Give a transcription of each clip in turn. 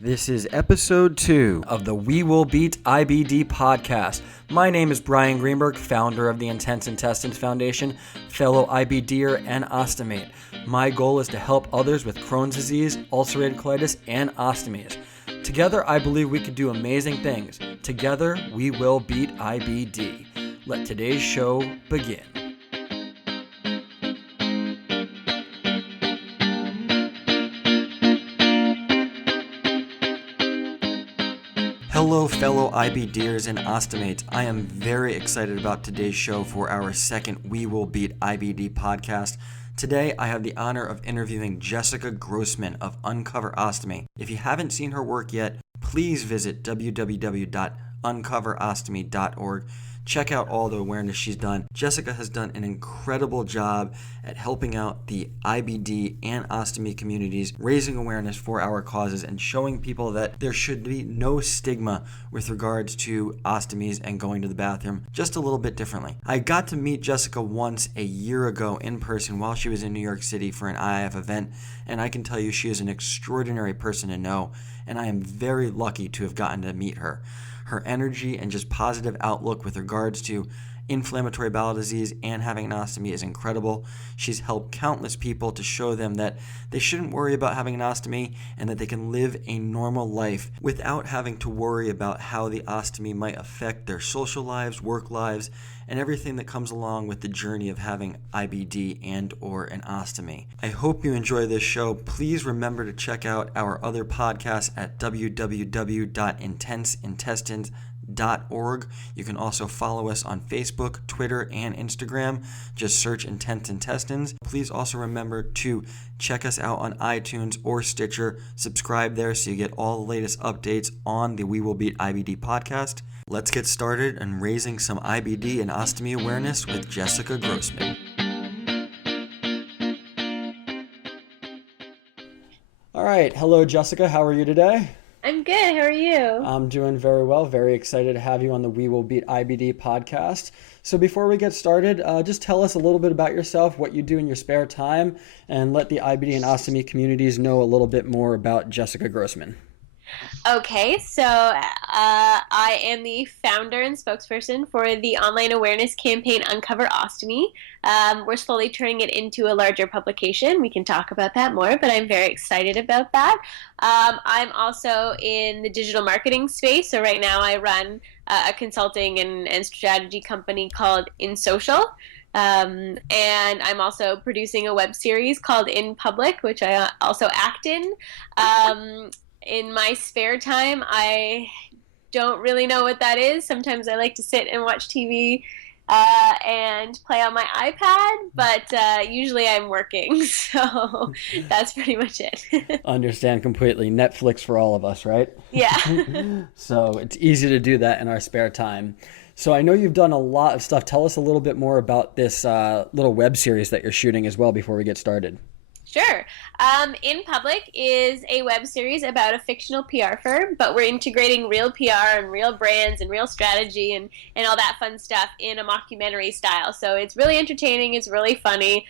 This is episode 2 of the We Will Beat IBD podcast. My name is Brian Greenberg, founder of the Intestines Foundation, fellow IBDer and Ostomate. My goal is to help others with Crohn's disease, ulcerative colitis, and ostomies. Together, I believe we could do amazing things. Together, we will beat IBD. Let today's show begin. Hello, fellow IBDers and Ostomates. I am very excited about today's show for our second We Will Beat IBD podcast. Today, I have the honor of interviewing Jessica Grossman of Uncover Ostomy. If you haven't seen her work yet, please visit www.uncoverostomy.org. Check out all the awareness she's done. Jessica has done an incredible job at helping out the IBD and ostomy communities, raising awareness for our causes and showing people that there should be no stigma with regards to ostomies and going to the bathroom just a little bit differently. I got to meet Jessica once a year ago in person while she was in New York City for an IIF event, and I can tell you she is an extraordinary person to know, and I am very lucky to have gotten to meet her. Her energy and just positive outlook with regards to inflammatory bowel disease and having an ostomy is incredible. She's helped countless people to show them that they shouldn't worry about having an ostomy and that they can live a normal life without having to worry about how the ostomy might affect their social lives, work lives, and everything that comes along with the journey of having IBD and or an ostomy. I hope you enjoy this show. Please remember to check out our other podcasts at www.intenseintestines.org. You can also follow us on Facebook, Twitter, and Instagram. Just search Intense Intestines. Please also remember to check us out on iTunes or Stitcher. Subscribe there so you get all the latest updates on the We Will Beat IBD podcast. Let's get started and raising some IBD and ostomy awareness with Jessica Grossman. All right. Hello, Jessica. How are you today? I'm good. How are you? I'm doing very well. Very excited to have you on the We Will Beat IBD podcast. So before we get started, just tell us a little bit about yourself, what you do in your spare time, and let the IBD and ostomy communities know a little bit more about Jessica Grossman. Okay, so I am the founder and spokesperson for the online awareness campaign Uncover Ostomy. We're slowly turning it into a larger publication. We can talk about that more, but I'm very excited about that. I'm also in the digital marketing space, so right now I run a consulting and strategy company called In Social. And I'm also producing a web series called In Public, which I also act in. In my spare time, I don't really know what that is. Sometimes I like to sit and watch TV and play on my iPad, but usually I'm working, so that's pretty much it. Understand completely. Netflix for all of us, right? Yeah. So it's easy to do that in our spare time. So I know you've done a lot of stuff. Tell us a little bit more about this little web series that you're shooting as well before we get started. Sure. In Public is a web series about a fictional PR firm, but we're integrating real PR and real brands and real strategy and all that fun stuff in a mockumentary style. So it's really entertaining. It's really funny.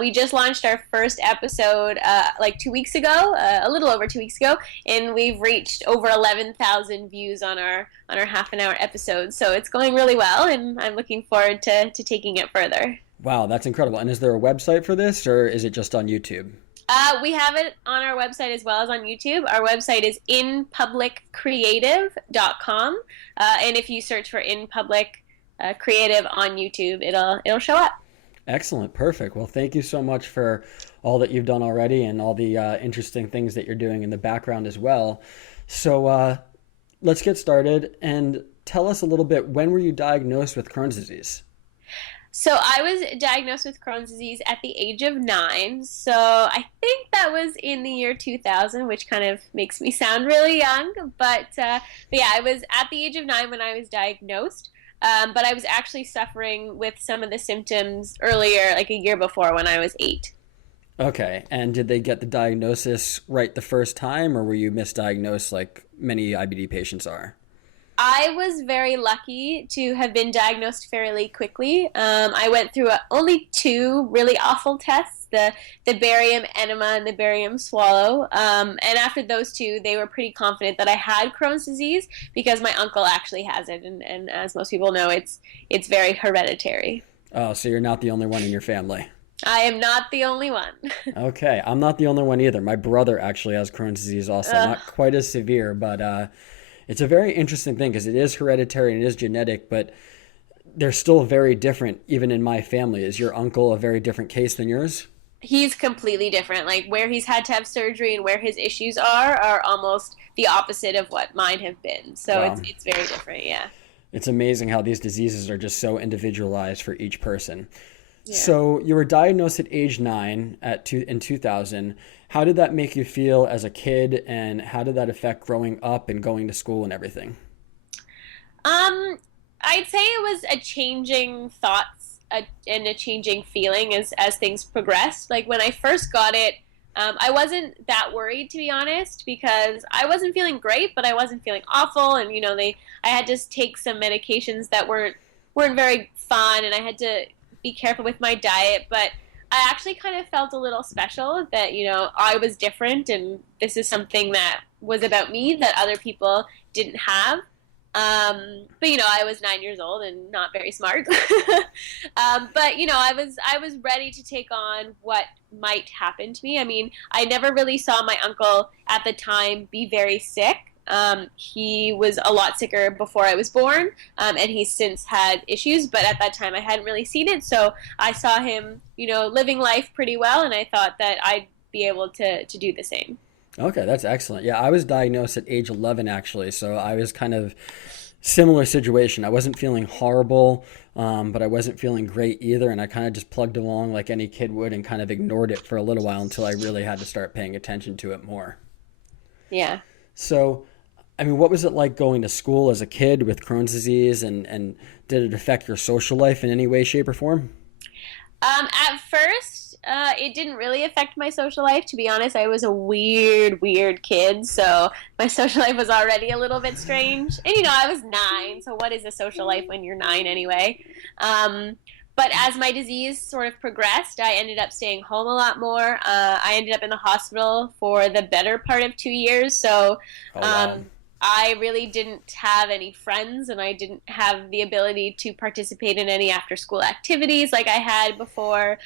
We just launched our first episode like 2 weeks ago, a little over 2 weeks ago, and we've reached over 11,000 views on our half an hour episode. So it's going really well, and I'm looking forward to taking it further. Wow, that's incredible. And is there a website for this, or is it just on YouTube? We have it on our website as well as on YouTube. Our website is inpubliccreative.com, and if you search for In Public Creative on YouTube, it'll show up. Excellent. Perfect. Well, thank you so much for all that you've done already and all the interesting things that you're doing in the background as well. So let's get started and tell us a little bit, when were you diagnosed with Crohn's disease? So I was diagnosed with Crohn's disease at the age of 9. So I think that was in the year 2000, which kind of makes me sound really young. But yeah, I was at the age of 9 when I was diagnosed. But I was actually suffering with some of the symptoms earlier, like a year before when I was 8. Okay. And did they get the diagnosis right the first time, or were you misdiagnosed like many IBD patients are? I was very lucky to have been diagnosed fairly quickly. I went through only 2 really awful tests the barium enema and the barium swallow. And after those two, they were pretty confident that I had Crohn's disease because my uncle actually has it, and as most people know, it's very hereditary. Oh, so you're not the only one in your family. I am not the only one. Okay, I'm not the only one either. My brother actually has Crohn's disease also. Not quite as severe, but it's a very interesting thing because it is hereditary and it is genetic, but they're still very different even in my family. Is your uncle a very different case than yours? He's completely different. Like where he's had to have surgery and where his issues are almost the opposite of what mine have been. So Wow. it's very different, yeah. It's amazing how these diseases are just so individualized for each person. Yeah. So you were diagnosed at age 9 in 2000. How did that make you feel as a kid, and how did that affect growing up and going to school and everything? I'd say it was a changing thoughts and a changing feeling as things progressed. Like when I first got it, I wasn't that worried, to be honest, because I wasn't feeling great, but I wasn't feeling awful, and I had to take some medications that weren't very fun, and I had to be careful with my diet, but I actually kind of felt a little special that, I was different and this is something that was about me that other people didn't have. But I was 9 years old and not very smart. But I was ready to take on what might happen to me. I mean, I never really saw my uncle at the time be very sick. He was a lot sicker before I was born, and he's since had issues, but at that time I hadn't really seen it, so I saw him, living life pretty well, and I thought that I'd be able to do the same. Okay, that's excellent. Yeah, I was diagnosed at age 11 actually, so I was kind of similar situation. I wasn't feeling horrible, but I wasn't feeling great either, and I kind of just plugged along like any kid would and kind of ignored it for a little while until I really had to start paying attention to it more. Yeah. So, I mean, what was it like going to school as a kid with Crohn's disease, and did it affect your social life in any way, shape, or form? At first, it didn't really affect my social life. To be honest, I was a weird kid, so my social life was already a little bit strange. And I was 9, so what is a social life when you're 9 anyway? But as my disease sort of progressed, I ended up staying home a lot more. I ended up in the hospital for the better part of 2 years, so Oh, wow. I really didn't have any friends, and I didn't have the ability to participate in any after-school activities like I had before,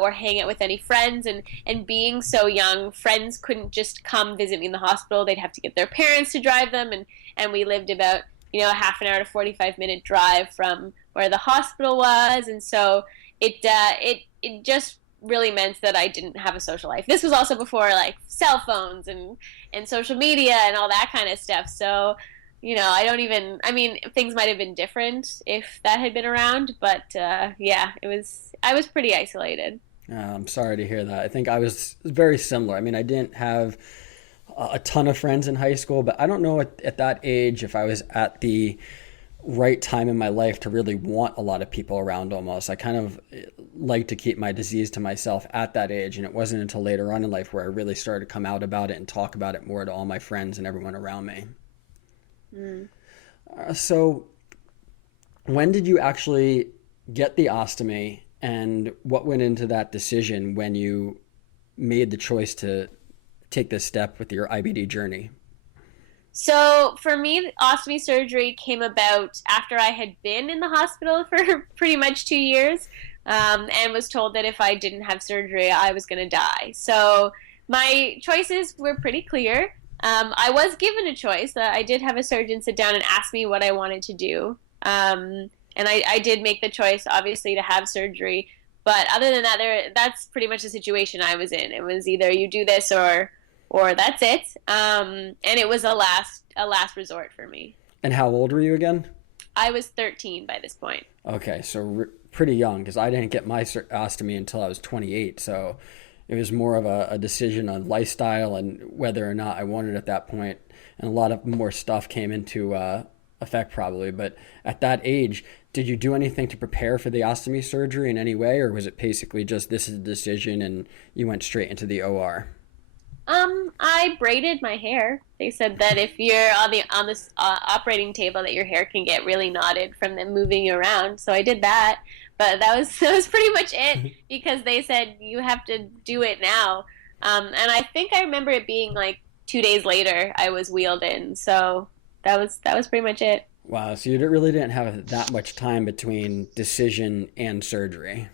or hang out with any friends. And being so young, friends couldn't just come visit me in the hospital. They'd have to get their parents to drive them, and we lived about a half an hour to 45-minute drive from where the hospital was, and so it just really meant that I didn't have a social life. This was also before like cell phones and social media and all that kind of stuff. So, I mean, things might have been different if that had been around, but yeah, I was pretty isolated. I'm sorry to hear that. I think I was very similar. I mean, I didn't have a ton of friends in high school, but I don't know at that age if I was at the right time in my life to really want a lot of people around almost. I kind of like to keep my disease to myself at that age, and it wasn't until later on in life where I really started to come out about it and talk about it more to all my friends and everyone around me. Mm. So when did you actually get the ostomy, and what went into that decision when you made the choice to take this step with your IBD journey? So for me, ostomy surgery came about after I had been in the hospital for pretty much 2 years, and was told that if I didn't have surgery, I was going to die. So my choices were pretty clear. I was given a choice. I did have a surgeon sit down and ask me what I wanted to do. And I did make the choice, obviously, to have surgery. But other than that, that's pretty much the situation I was in. It was either you do this or that's it. And it was a last resort for me. And how old were you again? I was 13 by this point. Okay, so pretty young, because I didn't get my ostomy until I was 28. So it was more of a decision on lifestyle and whether or not I wanted it at that point. And a lot of more stuff came into effect probably. But at that age, did you do anything to prepare for the ostomy surgery in any way? Or was it basically just this is a decision and you went straight into the OR? I braided my hair. They said that if you're on this operating table, that your hair can get really knotted from them moving you around. So I did that, but that was pretty much it because they said you have to do it now. And I think I remember it being like 2 days later I was wheeled in. So that was pretty much it. Wow, so you really didn't have that much time between decision and surgery.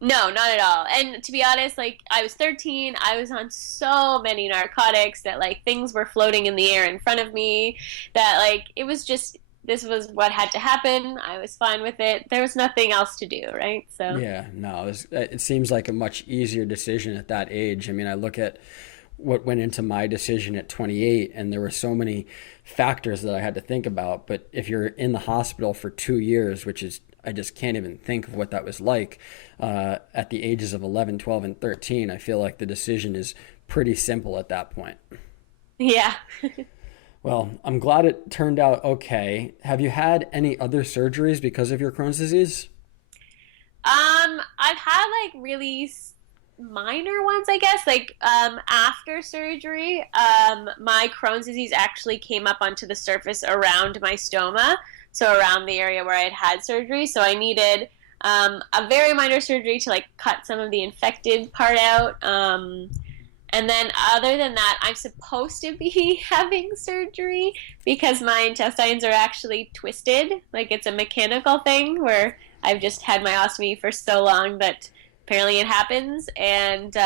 No, not at all. And to be honest, like I was 13, I was on so many narcotics that like things were floating in the air in front of me that like it was just this was what had to happen. I was fine with it. There was nothing else to do, right? So Yeah, no, it seems like a much easier decision at that age. I mean, I look at what went into my decision at 28, and there were so many factors that I had to think about. But if you're in the hospital for 2 years, which is, I just can't even think of what that was like at the ages of 11, 12, and 13, I feel like the decision is pretty simple at that point. yeah. Well, I'm glad it turned out okay. Have you had any other surgeries because of your Crohn's disease? I've had like really minor ones, I guess. Like after surgery, my Crohn's disease actually came up onto the surface around my stoma, so around the area where I had had surgery. So I needed a very minor surgery to like cut some of the infected part out. And then other than that, I'm supposed to be having surgery because my intestines are actually twisted. Like it's a mechanical thing where I've just had my ostomy for so long that apparently it happens. And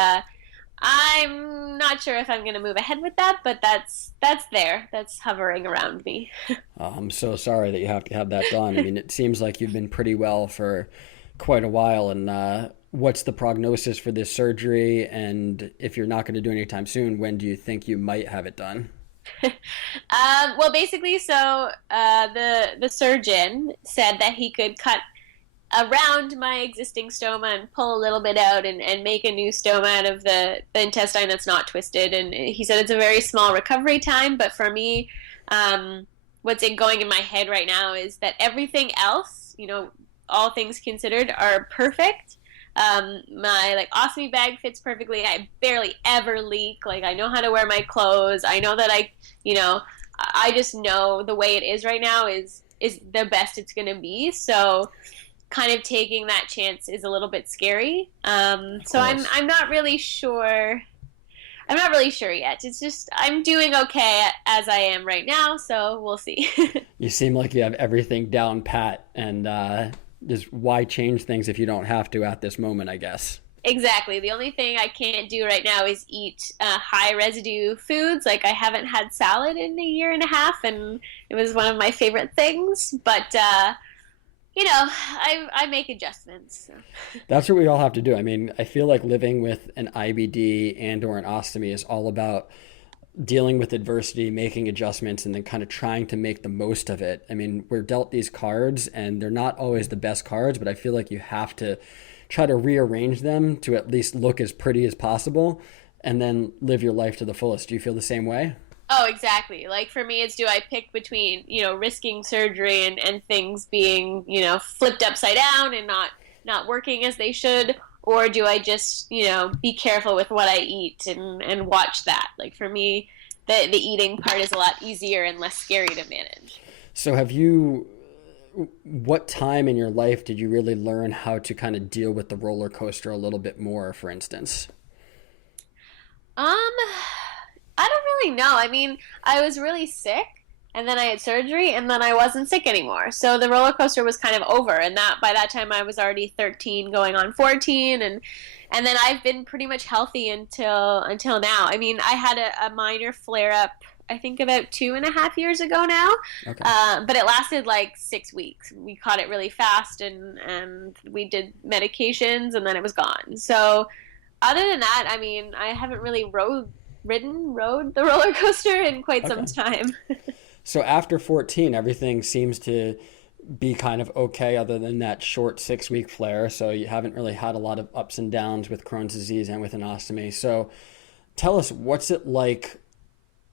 I'm not sure if I'm going to move ahead with that, but that's there. That's hovering around me. I'm so sorry that you have to have that done. I mean, it seems like you've been pretty well for quite a while. And what's the prognosis for this surgery? And if you're not going to do it anytime soon, when do you think you might have it done? Well, basically, so the surgeon said that he could cut around my existing stoma and pull a little bit out and make a new stoma out of the intestine that's not twisted. And he said it's a very small recovery time, but for me, what's going in my head right now is that everything else, all things considered, are perfect. My like ostomy bag fits perfectly. I barely ever leak. Like I know how to wear my clothes. I know that I just know the way it is right now is the best it's gonna be. So kind of taking that chance is a little bit scary. So I'm not really sure. I'm not really sure yet. It's just I'm doing okay as I am right now. So we'll see. You seem like you have everything down pat, and just why change things if you don't have to at this moment, I guess. Exactly. The only thing I can't do right now is eat high residue foods. Like I haven't had salad in a year and a half, and it was one of my favorite things. But I make adjustments. So. That's what we all have to do. I mean, I feel like living with an IBD and or an ostomy is all about dealing with adversity, making adjustments, and then kind of trying to make the most of it. I mean, we're dealt these cards, and they're not always the best cards, but I feel like you have to try to rearrange them to at least look as pretty as possible and then live your life to the fullest. Do you feel the same way? Oh, exactly. Like for me, it's do I pick between, risking surgery and things being, flipped upside down and not working as they should, or do I just, be careful with what I eat and watch that? Like for me, the eating part is a lot easier and less scary to manage. So what time in your life did you really learn how to kind of deal with the roller coaster a little bit more, for instance? I don't really know. I mean, I was really sick and then I had surgery and then I wasn't sick anymore. So the roller coaster was kind of over, and that by that time I was already 13 going on 14, and then I've been pretty much healthy until now. I mean, I had a minor flare up I think about 2.5 years ago now. Okay. But it lasted like 6 weeks. We caught it really fast and we did medications and then it was gone. So other than that, I mean, I haven't really rode the roller coaster in quite some time. So after 14, everything seems to be kind of okay other than that short 6-week flare. So you haven't really had a lot of ups and downs with Crohn's disease and with an ostomy. So tell us, what's it like,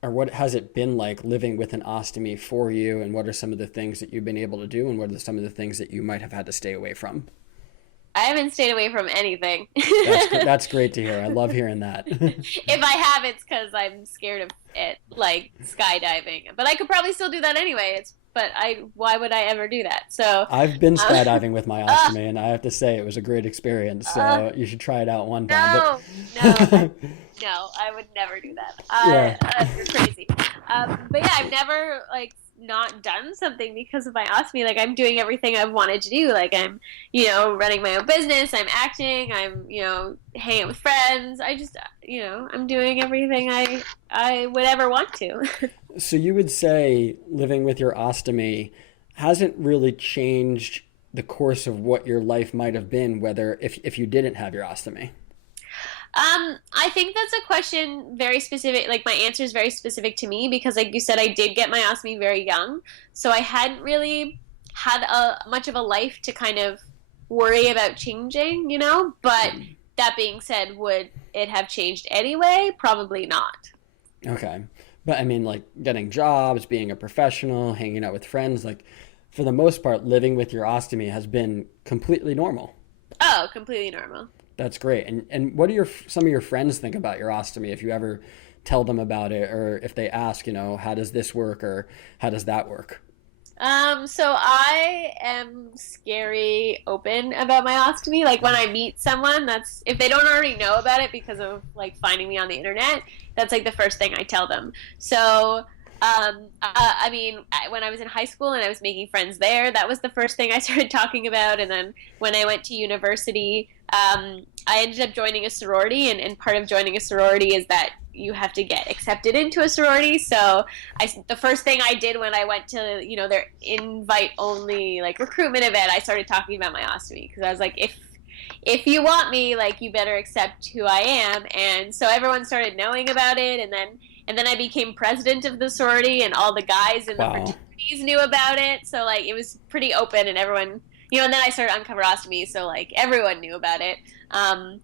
or what has it been like living with an ostomy for you, and what are some of the things that you've been able to do, and what are some of the things that you might have had to stay away from? I haven't stayed away from anything. That's great to hear. I love hearing that. If I have, it's because I'm scared of it, like skydiving. But I could probably still do that anyway. Why would I ever do that? So I've been skydiving with my ostomy, and I have to say it was a great experience. So you should try it out one time. No, I would never do that. Yeah. You're crazy. But yeah, I've never like not done something because of my ostomy. Like I'm doing everything I've wanted to do. Like I'm, running my own business. I'm acting. I'm, hanging out with friends. I just, I'm doing everything I would ever want to. So you would say living with your ostomy hasn't really changed the course of what your life might have been, whether if you didn't have your ostomy? I think that's a question very specific. Like my answer is very specific to me because, like you said, I did get my ostomy very young, so I hadn't really had much of a life to kind of worry about changing, But that being said, would it have changed anyway? Probably not. Okay. But I mean, like getting jobs, being a professional, hanging out with friends, like for the most part, living with your ostomy has been completely normal. Oh, completely normal. That's great. And what do some of your friends think about your ostomy if you ever tell them about it, or if they ask, how does this work or how does that work? So I am scary open about my ostomy. Like when I meet someone, that's if they don't already know about it because of like finding me on the internet, that's like the first thing I tell them. So I mean, when I was in high school and I was making friends there, that was the first thing I started talking about. And then when I went to university, I ended up joining a sorority, and part of joining a sorority is that you have to get accepted into a sorority. So the first thing I did when I went to, their invite-only like recruitment event, I started talking about my ostomy because I was like, if you want me, like you better accept who I am. And so everyone started knowing about it, and then I became president of the sorority, and all the guys in the fraternities knew about it. So like it was pretty open, and everyone, and then I started Uncover Ostomy, so like everyone knew about it. And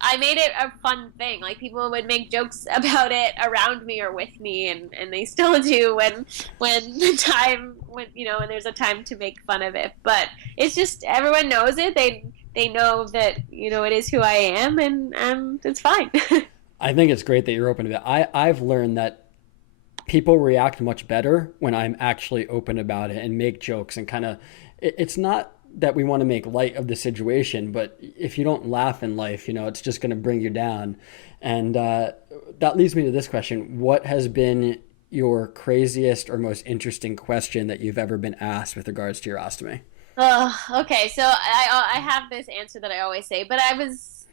I made it a fun thing. Like people would make jokes about it around me or with me, and they still do when there's a time to make fun of it. But it's just everyone knows it. They know that it is who I am, and it's fine. I think it's great that you're open to that. I've learned that people react much better when I'm actually open about it and make jokes and kind of. It's not that we want to make light of the situation, but if you don't laugh in life, it's just going to bring you down. And that leads me to this question. What has been your craziest or most interesting question that you've ever been asked with regards to your ostomy? Oh, okay. So I have this answer that I always say, but I was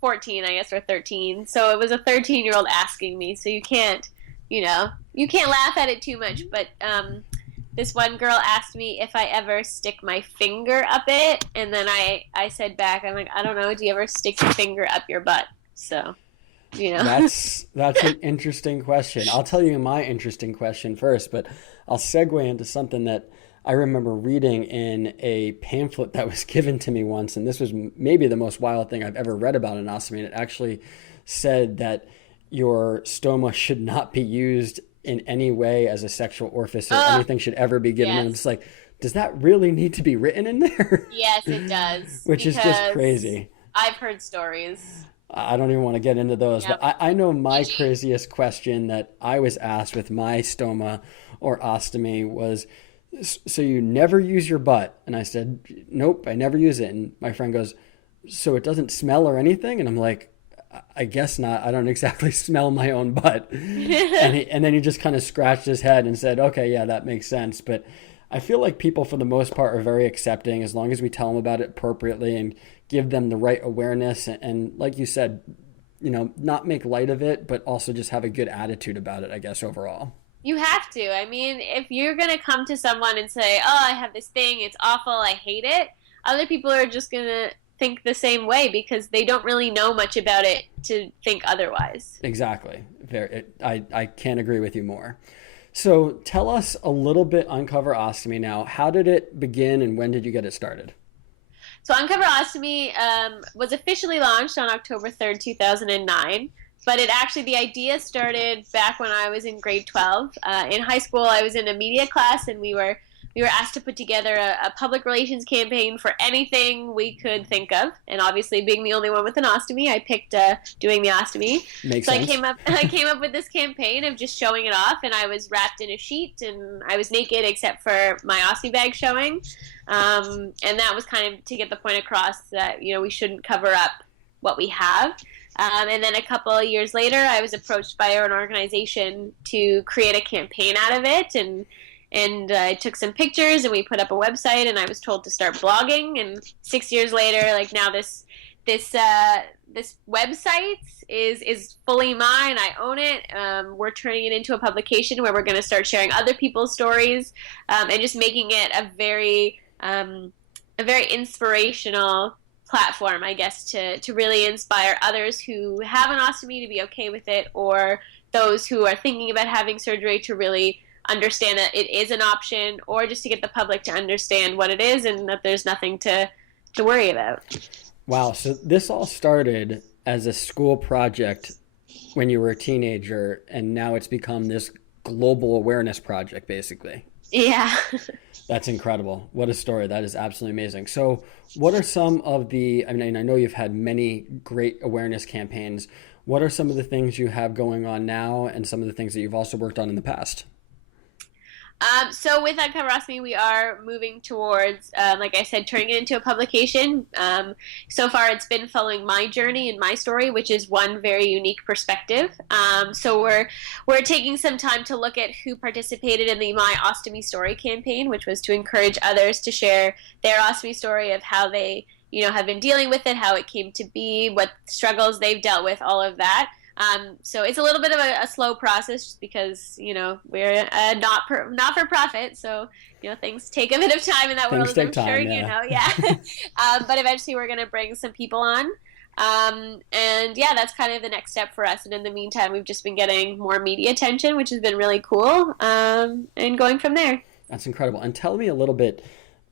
14, I guess, or 13. So it was a 13-year-old asking me. So you can't laugh at it too much. But this one girl asked me if I ever stick my finger up it, and then I said back, I'm like, I don't know. Do you ever stick your finger up your butt? So, That's an interesting question. I'll tell you my interesting question first, but I'll segue into something that I remember reading in a pamphlet that was given to me once, and this was maybe the most wild thing I've ever read about an ostomy. And it actually said that your stoma should not be used in any way as a sexual orifice, or anything should ever be given. Yes. And I'm just like, does that really need to be written in there? Yes, it does. Which is just crazy. I've heard stories. I don't even want to get into those, but I know my craziest question that I was asked with my stoma or ostomy was, so you never use your butt? And I said, nope, I never use it. And my friend goes, so it doesn't smell or anything? And I'm like, I guess not. I don't exactly smell my own butt. And then he just kind of scratched his head and said, okay, yeah, that makes sense. But I feel like people, for the most part, are very accepting as long as we tell them about it appropriately and give them the right awareness. And like you said, not make light of it, but also just have a good attitude about it, I guess, overall. You have to. I mean, if you're going to come to someone and say, oh, I have this thing, it's awful, I hate it, other people are just going to think the same way because they don't really know much about it to think otherwise. Exactly. I can't agree with you more. So tell us a little bit Uncover Ostomy now. How did it begin and when did you get it started? So Uncover Ostomy was officially launched on October 3rd, 2009. But the idea started back when I was in grade 12. In high school, I was in a media class, and we were we were asked to put together a public relations campaign for anything we could think of. And obviously, being the only one with an ostomy, I picked doing the ostomy. Makes So sense. I came up with this campaign of just showing it off, and I was wrapped in a sheet, and I was naked except for my ostomy bag showing. And that was kind of to get the point across that we shouldn't cover up what we have. And then a couple of years later, I was approached by an organization to create a campaign out of it, and I took some pictures, and we put up a website, and I was told to start blogging. And 6 years later, like now this website is fully mine. I own it. We're turning it into a publication where we're going to start sharing other people's stories, and just making it a very inspirational platform, I guess, to really inspire others who have an ostomy to be okay with it, or those who are thinking about having surgery to really understand that it is an option, or just to get the public to understand what it is and that there's nothing to worry about. Wow. So this all started as a school project when you were a teenager, and now it's become this global awareness project, basically. Yeah. That's incredible. What a story. That is absolutely amazing. So what are some of the, I mean, I know you've had many great awareness campaigns. What are some of the things you have going on now, and some of the things that you've also worked on in the past? So with Uncover Ostomy, we are moving towards, like I said, turning it into a publication. So far, it's been following my journey and my story, which is one very unique perspective. So we're taking some time to look at who participated in the My Ostomy Story campaign, which was to encourage others to share their ostomy story of how they, have been dealing with it, how it came to be, what struggles they've dealt with, all of that. So it's a little bit of a slow process, just because we're not for profit, so things take a bit of time in that world, as I'm sure yeah. But eventually we're going to bring some people on, and yeah, that's kind of the next step for us. And in the meantime, we've just been getting more media attention, which has been really cool, and going from there. That's incredible. And tell me a little bit.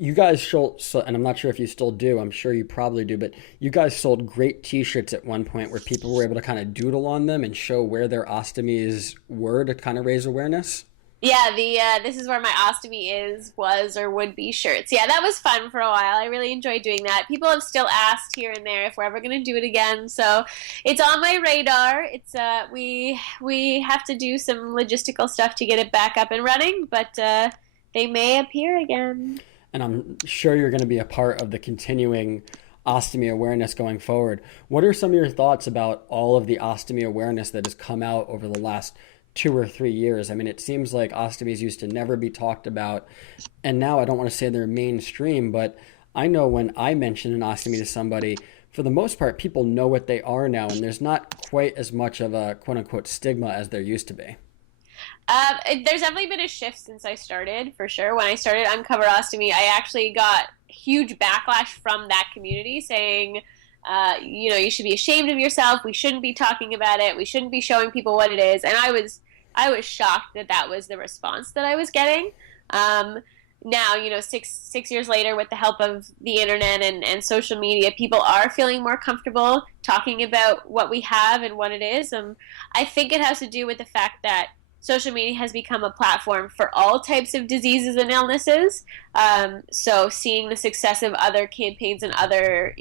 You guys sold, and I'm not sure if you still do, I'm sure you probably do, but you guys sold great t-shirts at one point where people were able to kind of doodle on them and show where their ostomies were to kind of raise awareness. Yeah, this is where my ostomy was, or would be shirts. Yeah, that was fun for a while. I really enjoyed doing that. People have still asked here and there if we're ever going to do it again, so it's on my radar. It's we have to do some logistical stuff to get it back up and running, but they may appear again. And I'm sure you're going to be a part of the continuing ostomy awareness going forward. What are some of your thoughts about all of the ostomy awareness that has come out over the last 2 or 3 years? I mean, it seems like ostomies used to never be talked about, and now I don't want to say they're mainstream, but I know when I mention an ostomy to somebody, for the most part, people know what they are now, and there's not quite as much of a quote-unquote stigma as there used to be. There's definitely been a shift since I started, for sure. When I started Uncover Ostomy, I actually got huge backlash from that community saying, you should be ashamed of yourself. We shouldn't be talking about it. We shouldn't be showing people what it is. And I was shocked that was the response that I was getting. Now, 6 years later, with the help of the internet and social media, people are feeling more comfortable talking about what we have and what it is. I think it has to do with the fact that social media has become a platform for all types of diseases and illnesses. So seeing the success of other campaigns and other,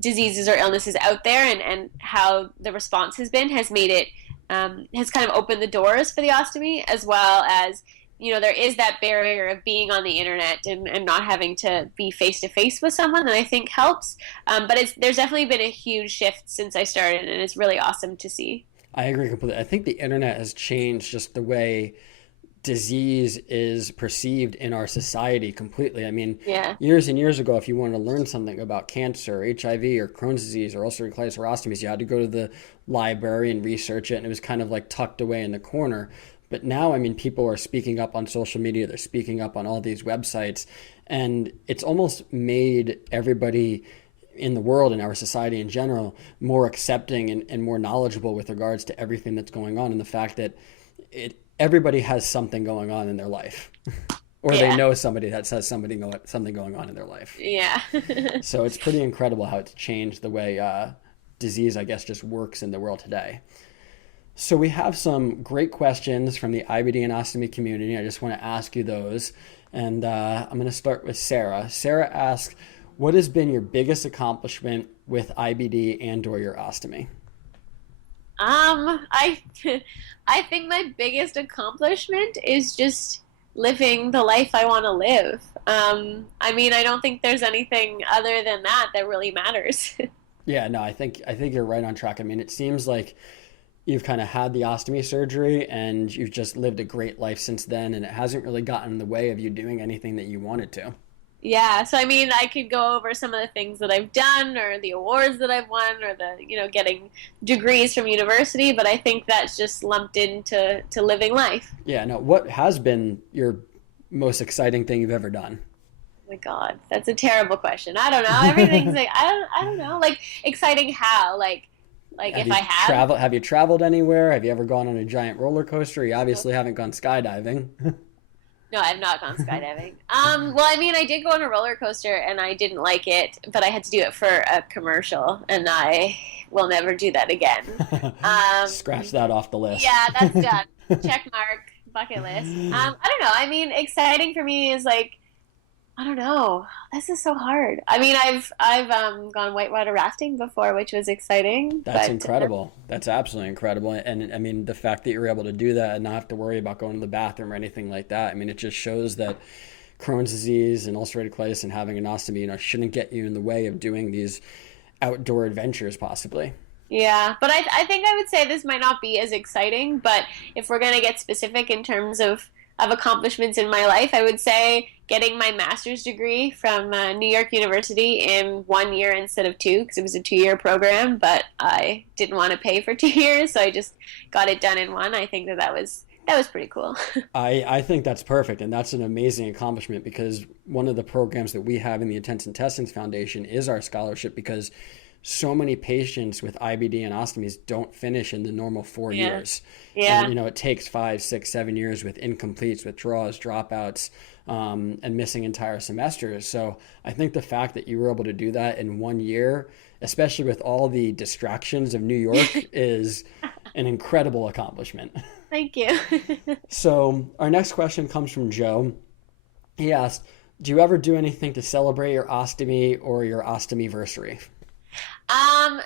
diseases or illnesses out there, and how the response has made it, has kind of opened the doors for the ostomy, as well as, there is that barrier of being on the internet and not having to be face to face with someone that I think helps. But there's definitely been a huge shift since I started, and it's really awesome to see. I agree completely. I think the internet has changed just the way disease is perceived in our society completely. I mean, years and years ago, if you wanted to learn something about cancer, or HIV, or Crohn's disease, or ulcerative colitis, or ostomies, you had to go to the library and research it, and it was kind of like tucked away in the corner. But now, I mean, people are speaking up on social media, they're speaking up on all these websites, and it's almost made everybody in the world, in our society in general, more accepting and more knowledgeable with regards to everything that's going on, and the fact that everybody has something going on in their life. Or they know somebody that has something going on in their life. Yeah. So it's pretty incredible how it's changed the way disease, I guess, just works in the world today. So we have some great questions from the IBD and ostomy community. I just want to ask you those. And I'm going to start with Sarah. Sarah asks, what has been your biggest accomplishment with IBD and or your ostomy? I I think my biggest accomplishment is just living the life I want to live. I mean, I don't think there's anything other than that that really matters. Yeah, no, I think you're right on track. I mean, it seems like you've kind of had the ostomy surgery and you've just lived a great life since then, and it hasn't really gotten in the way of you doing anything that you wanted to. Yeah, so I mean, I could go over some of the things that I've done or the awards that I've won or getting degrees from university, but I think that's just lumped into living life. Yeah, no, what has been your most exciting thing you've ever done? Oh my God, that's a terrible question. I don't know. Everything's like I don't know. Like exciting how? Like Have if you I have traveled anywhere? Have you ever gone on a giant roller coaster? You obviously haven't gone skydiving. no, I've not gone skydiving. Well, I mean, I did go on a roller coaster and I didn't like it, but I had to do it for a commercial, and I will never do that again. Scratch that off the list. Yeah, that's done. Check mark, bucket list. I don't know. I mean, exciting for me is like I don't know. This is so hard. I mean, I've gone whitewater rafting before, which was exciting. That's But incredible. That's absolutely incredible. And I mean, the fact that you're able to do that and not have to worry about going to the bathroom or anything like that, I mean, it just shows that Crohn's disease and ulcerative colitis and having an ostomy, shouldn't get you in the way of doing these outdoor adventures possibly. yeah, but I think I would say this might not be as exciting. But if we're gonna get specific in terms of accomplishments in my life, I would say getting my master's degree from New York University in 1 year instead of two, because it was a 2 year program, but I didn't want to pay for 2 years, so I just got it done in one. I think that was pretty cool. I think that's perfect, and that's an amazing accomplishment because one of the programs that we have in the Intestines Foundation is our scholarship because so many patients with IBD and ostomies don't finish in the normal 4 years. Yeah. And, it takes 5, 6, 7 years with incompletes, withdrawals, dropouts, and missing entire semesters. So I think the fact that you were able to do that in 1 year, especially with all the distractions of New York, is an incredible accomplishment. Thank you. So our next question comes from Joe. He asked, do you ever do anything to celebrate your ostomy or your ostomy-versary?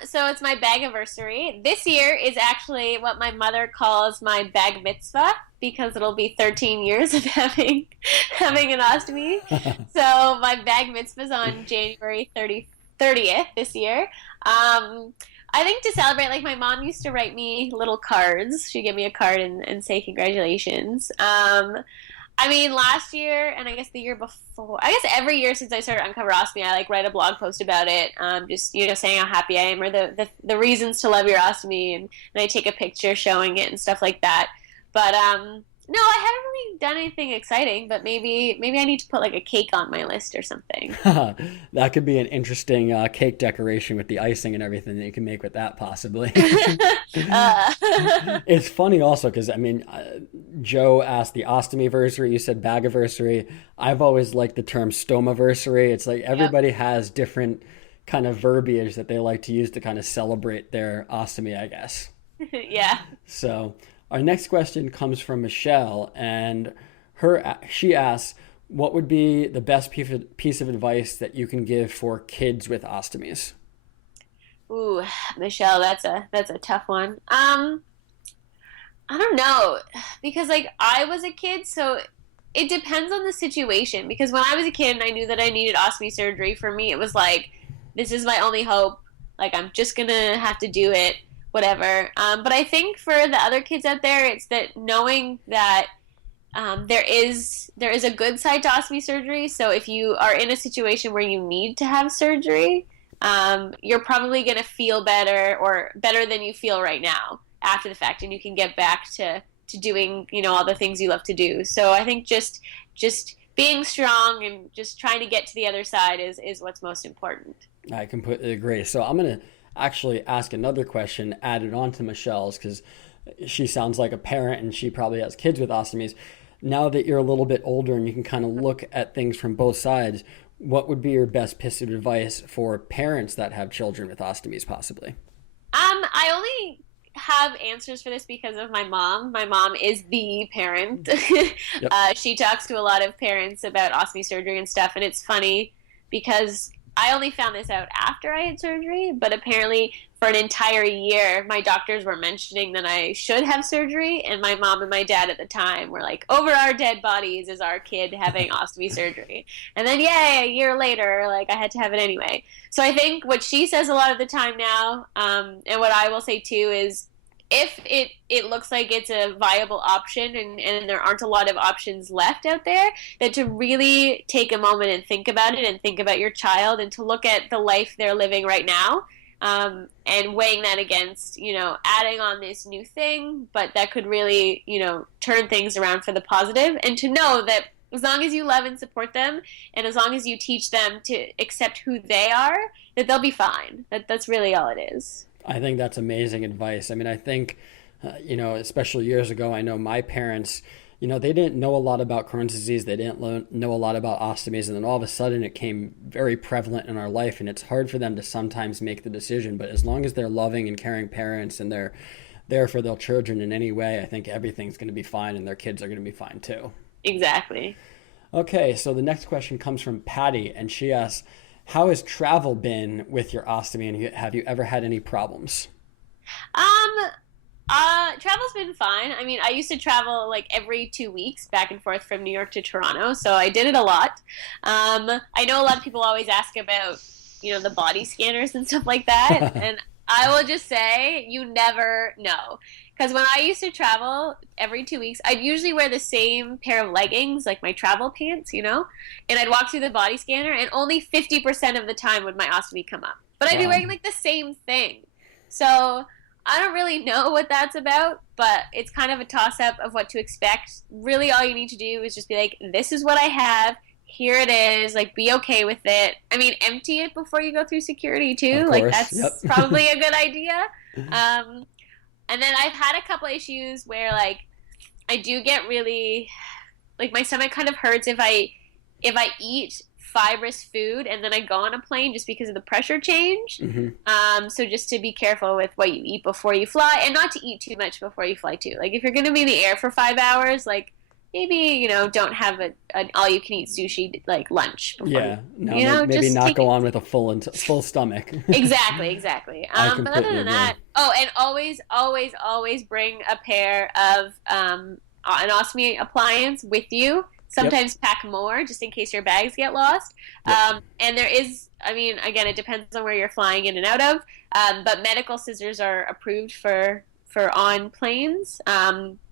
So it's my bag anniversary. This year is actually what my mother calls my bag mitzvah because it'll be 13 years of having an ostomy. So my bag mitzvah is on January 30th this year. I think to celebrate, like my mom used to write me little cards. She'd give me a card and say congratulations. I mean, last year and I guess the year before, I guess every year since I started Uncover Ostomy, I like write a blog post about it, just saying how happy I am or the reasons to love your ostomy, and I take a picture showing it and stuff like that. But no, I haven't really done anything exciting. But maybe I need to put like a cake on my list or something. That could be an interesting cake decoration with the icing and everything that you can make with that, possibly. It's funny also because, I mean, Joe asked the ostomy-versary, you said bag-aversary. I've always liked the term stoma-versary. It's like everybody has different kind of verbiage that they like to use to kind of celebrate their ostomy, I guess. Yeah. So our next question comes from Michelle, and she asks, what would be the best piece of advice that you can give for kids with ostomies? Ooh, Michelle, that's a tough one. I don't know, because like I was a kid, so it depends on the situation. Because when I was a kid and I knew that I needed ostomy surgery, for me it was like, this is my only hope. Like I'm just gonna have to do it, whatever. But I think for the other kids out there, it's that knowing that there is a good side to ostomy surgery. So if you are in a situation where you need to have surgery, you're probably going to feel better or better than you feel right now after the fact, and you can get back to doing all the things you love to do. So I think just being strong and just trying to get to the other side is what's most important. I completely agree. So I'm going to actually ask another question added on to Michelle's because she sounds like a parent and she probably has kids with ostomies. Now that you're a little bit older and you can kind of look at things from both sides, what would be your best piece of advice for parents that have children with ostomies possibly? I only have answers for this because of my mom. My mom is the parent. Yep. She talks to a lot of parents about ostomy surgery and stuff, and it's funny because I only found this out after I had surgery, but apparently for an entire year, my doctors were mentioning that I should have surgery, and my mom and my dad at the time were like, over our dead bodies is our kid having ostomy surgery. And then, yay, a year later, like, I had to have it anyway. So I think what she says a lot of the time now, and what I will say too, is if it looks like it's a viable option and there aren't a lot of options left out there, that to really take a moment and think about it and think about your child and to look at the life they're living right now, and weighing that against, adding on this new thing, but that could really, turn things around for the positive, and to know that as long as you love and support them, and as long as you teach them to accept who they are, that they'll be fine. That's really all it is. I think that's amazing advice. I mean, I think, especially years ago, I know my parents, they didn't know a lot about Crohn's disease. They didn't know a lot about ostomies. And then all of a sudden it came very prevalent in our life. And it's hard for them to sometimes make the decision. But as long as they're loving and caring parents and they're there for their children in any way, I think everything's going to be fine and their kids are going to be fine too. Exactly. Okay, so the next question comes from Patty. And she asks, how has travel been with your ostomy, and have you ever had any problems? Travel's been fine. I mean, I used to travel like every 2 weeks back and forth from New York to Toronto, so I did it a lot. I know a lot of people always ask about, the body scanners and stuff like that, and I will just say you never know. Because when I used to travel every 2 weeks, I'd usually wear the same pair of leggings, like my travel pants, and I'd walk through the body scanner, and only 50% of the time would my ostomy come up. But I'd be wearing like the same thing. So I don't really know what that's about, but it's kind of a toss-up of what to expect. Really, all you need to do is just be like, this is what I have. Here it is. Like, be okay with it. I mean, empty it before you go through security, too. Like, that's probably a good idea. And then I've had a couple issues where, like, I do get really, like, my stomach kind of hurts if I eat fibrous food and then I go on a plane just because of the pressure change. Mm-hmm. So just to be careful with what you eat before you fly, and not to eat too much before you fly, too. Like, if you're going to be in the air for 5 hours, like, maybe, don't have an all-you-can-eat sushi, like, lunch before maybe not go on with a full stomach. Exactly. But other than that, and always bring a pair of an ostomy appliance with you. Sometimes pack more, just in case your bags get lost. And there is, I mean, again, it depends on where you're flying in and out of, but medical scissors are approved for on planes.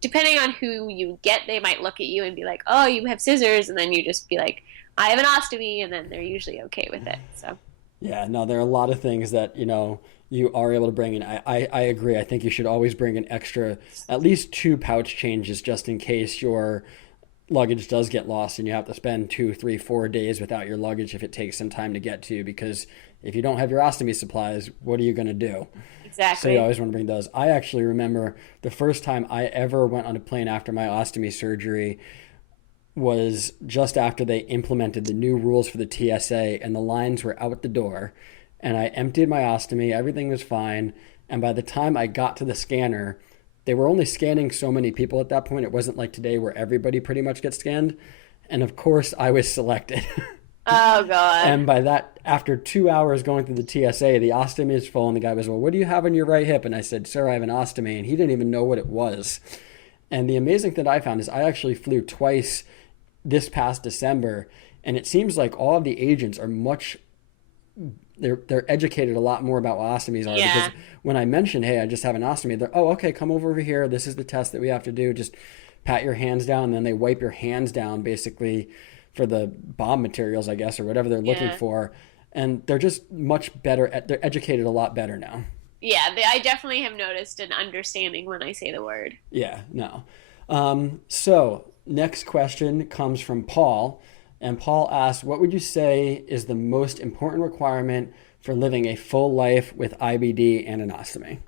Depending on who you get, they might look at you and be like, oh, you have scissors, and then you just be like, I have an ostomy, and then they're usually okay with it. So there are a lot of things that you are able to bring in. I agree. I think you should always bring an extra, at least 2 pouch changes, just in case your luggage does get lost and you have to spend 2, 3, 4 days without your luggage if it takes some time to get to, because if you don't have your ostomy supplies, what are you going to do? Exactly. So you always want to bring those. I actually remember the first time I ever went on a plane after my ostomy surgery was just after they implemented the new rules for the TSA, and the lines were out the door, and I emptied my ostomy. Everything was fine. And by the time I got to the scanner, they were only scanning so many people at that point. It wasn't like today where everybody pretty much gets scanned. And of course, I was selected. Oh, God. And by that, after 2 hours going through the TSA, the ostomy is full, and the guy was, well, what do you have on your right hip? And I said, sir, I have an ostomy. And he didn't even know what it was. And the amazing thing that I found is I actually flew twice this past December, and it seems like all of the agents are they're educated a lot more about what ostomies are. Because when I mention, hey, I just have an ostomy, they're, oh, okay, come over here. This is the test that we have to do. Just pat your hands down, and then they wipe your hands down basically for the bomb materials, I guess, or whatever they're looking for. And they're just much better. They're educated a lot better now. Yeah, I definitely have noticed an understanding when I say the word. Yeah, no. So next question comes from Paul. And Paul asks, what would you say is the most important requirement for living a full life with IBD and an ostomy?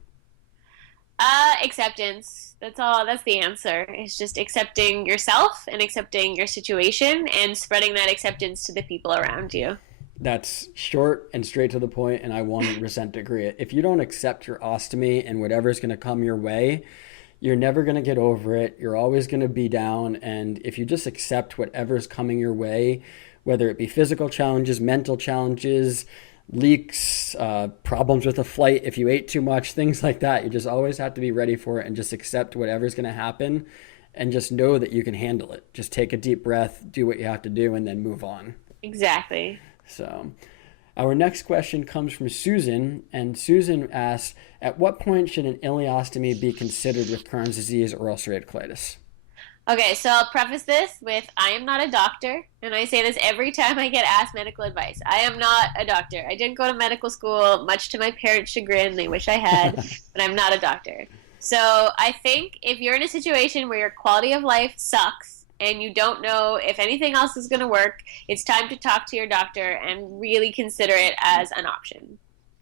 Acceptance. That's all. That's the answer. It's just accepting yourself and accepting your situation and spreading that acceptance to the people around you. That's short and straight to the point, and I 100% agree. If you don't accept your ostomy and whatever's going to come your way, you're never going to get over it. You're always going to be down. And if you just accept whatever's coming your way, whether it be physical challenges, mental challenges, leaks, problems with a flight, if you ate too much, things like that, you just always have to be ready for it and just accept whatever's going to happen and just know that you can handle it. Just take a deep breath, do what you have to do, and then move on. Exactly. So our next question comes from Susan, and Susan asks, at what point should an ileostomy be considered with Crohn's disease or ulcerative colitis? Okay, so I'll preface this with I am not a doctor, and I say this every time I get asked medical advice. I am not a doctor. I didn't go to medical school, much to my parents' chagrin. They wish I had, but I'm not a doctor. So I think if you're in a situation where your quality of life sucks and you don't know if anything else is going to work, it's time to talk to your doctor and really consider it as an option.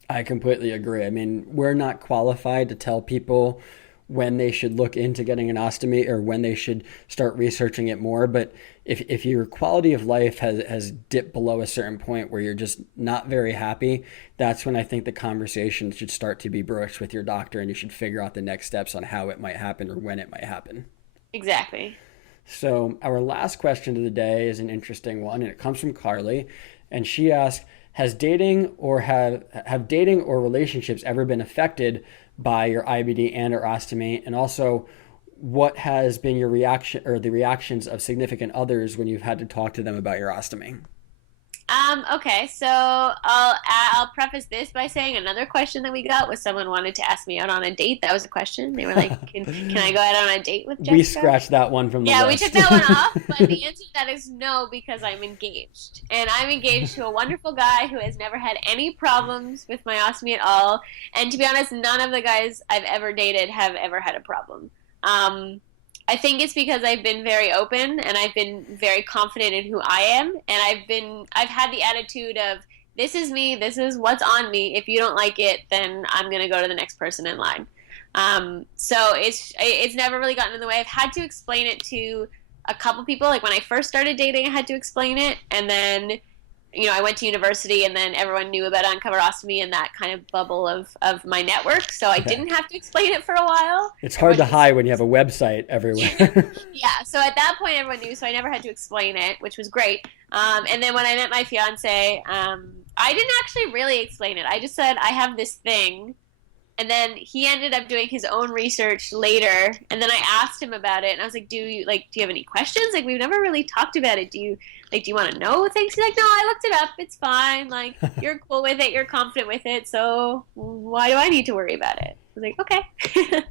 I completely agree. I mean, we're not qualified to tell people when they should look into getting an ostomy or when they should start researching it more. But if your quality of life has dipped below a certain point where you're just not very happy, that's when I think the conversation should start to be broached with your doctor, and you should figure out the next steps on how it might happen or when it might happen. Exactly. So our last question of the day is an interesting one, and it comes from Carly, and she asks, has dating or have dating or relationships ever been affected by your IBD and or ostomy? And also, what has been your reaction or the reactions of significant others when you've had to talk to them about your ostomy? Okay, so I'll preface this by saying another question that we got was someone wanted to ask me out on a date. That was a question. They were like, can I go out on a date with Jessica? We scratched that one from the list. Yeah, we took that one off, but the answer to that is no, because I'm engaged. And I'm engaged to a wonderful guy who has never had any problems with my ostomy at all. And to be honest, none of the guys I've ever dated have ever had a problem. I think it's because I've been very open and I've been very confident in who I am, and I've had the attitude of, this is me, this is what's on me. If you don't like it, then I'm gonna go to the next person in line. So it's never really gotten in the way. I've had to explain it to a couple people. Like when I first started dating, I had to explain it, and then I went to university, and then everyone knew about Uncover Ostomy and that kind of bubble of my network. So I didn't have to explain it for a while. It's hard to hide when you have a website everywhere. Yeah. So at that point, everyone knew. So I never had to explain it, which was great. And then when I met my fiance, I didn't actually really explain it. I just said, I have this thing. And then he ended up doing his own research later. And then I asked him about it, and I was like, do you have any questions? Like, we've never really talked about it. Do you want to know things? He's like, no, I looked it up. It's fine. Like, you're cool with it. You're confident with it. So why do I need to worry about it? I was like, okay.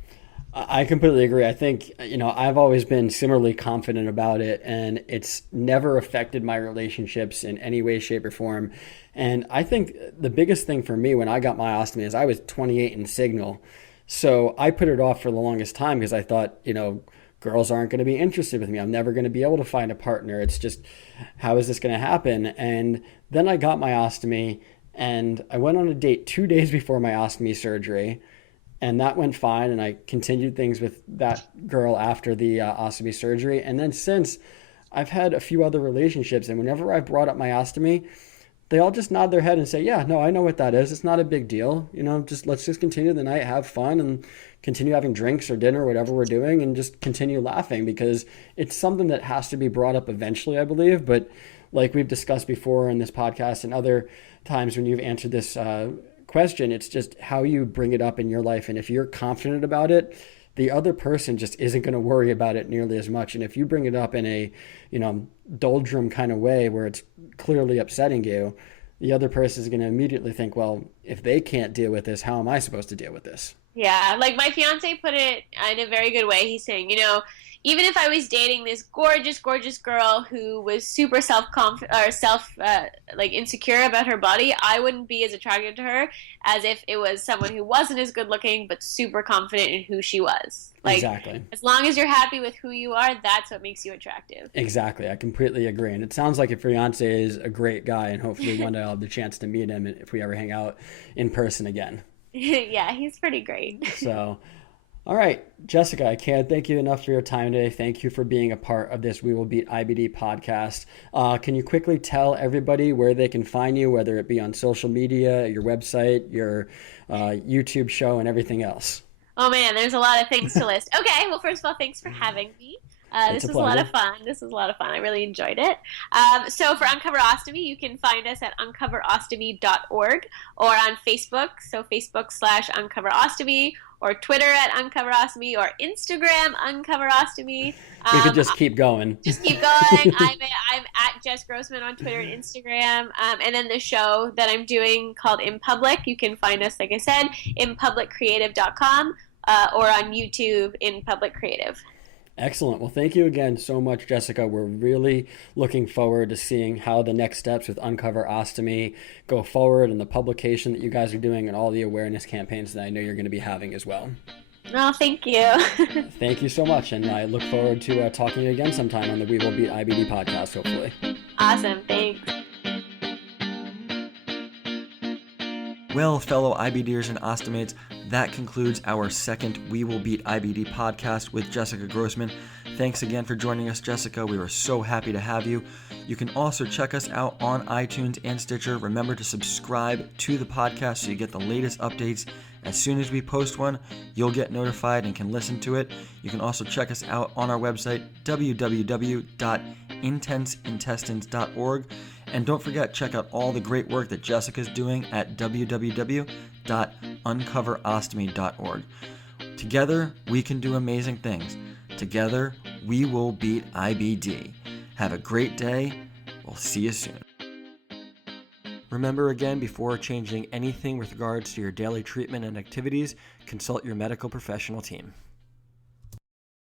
I completely agree. I think, I've always been similarly confident about it, and it's never affected my relationships in any way, shape, or form. And I think the biggest thing for me when I got my ostomy is I was 28 in Signal. So I put it off for the longest time because I thought, girls aren't going to be interested with me. I'm never going to be able to find a partner. It's just, how is this going to happen? And then I got my ostomy, and I went on a date 2 days before my ostomy surgery. And that went fine, and I continued things with that girl after the ostomy surgery. And then since, I've had a few other relationships, and whenever I've brought up my ostomy, they all just nod their head and say, yeah, no, I know what that is. It's not a big deal. Let's just continue the night, have fun, and continue having drinks or dinner, whatever we're doing, and just continue laughing, because it's something that has to be brought up eventually, I believe. But like we've discussed before in this podcast and other times when you've answered this question, it's just how you bring it up in your life. And if you're confident about it, the other person just isn't going to worry about it nearly as much. And if you bring it up in a, doldrum kind of way where it's clearly upsetting you, the other person is going to immediately think, well, if they can't deal with this, how am I supposed to deal with this? Yeah, like my fiance put it in a very good way. He's saying, even if I was dating this gorgeous, gorgeous girl who was super insecure about her body, I wouldn't be as attracted to her as if it was someone who wasn't as good looking but super confident in who she was. Like, exactly. As long as you're happy with who you are, that's what makes you attractive. Exactly. I completely agree. And it sounds like your fiance is a great guy, and hopefully one day I'll have the chance to meet him if we ever hang out in person again. Yeah, he's pretty great. So All right, Jessica, I can't thank you enough for your time today. Thank you for being a part of this We Will Beat IBD podcast. Can you quickly tell everybody where they can find you, whether it be on social media, your website, your YouTube show, and everything else? Oh man, there's a lot of things to list. Okay, well, first of all, thanks for having me. It's This a was a lot of pleasure. fun. This was a lot of fun. I really enjoyed it. So for Uncover Ostomy, you can find us at uncoverostomy.org or on Facebook. So Facebook/Uncover Ostomy, or Twitter at Uncover Ostomy, or Instagram Uncover Ostomy. We could just keep going. Just keep going. I'm at Jess Grossman on Twitter and Instagram. And then the show that I'm doing called In Public, you can find us, like I said, inpubliccreative.com or on YouTube, In Public Creative. Excellent. Well, thank you again so much, Jessica. We're really looking forward to seeing how the next steps with Uncover Ostomy go forward, and the publication that you guys are doing and all the awareness campaigns that I know you're going to be having as well. Oh, thank you. Thank you so much, and I look forward to talking to you again sometime on the We Will Beat IBD podcast, hopefully. Awesome. Thanks. Well, fellow IBDers and ostomates, that concludes our second We Will Beat IBD podcast with Jessica Grossman. Thanks again for joining us, Jessica. We were so happy to have you. You can also check us out on iTunes and Stitcher. Remember to subscribe to the podcast so you get the latest updates. As soon as we post one, you'll get notified and can listen to it. You can also check us out on our website, www.intenseintestines.org. And don't forget, check out all the great work that Jessica's doing at www.uncoverostomy.org. Together, we can do amazing things. Together, we will beat IBD. Have a great day. We'll see you soon. Remember again, before changing anything with regards to your daily treatment and activities, consult your medical professional team.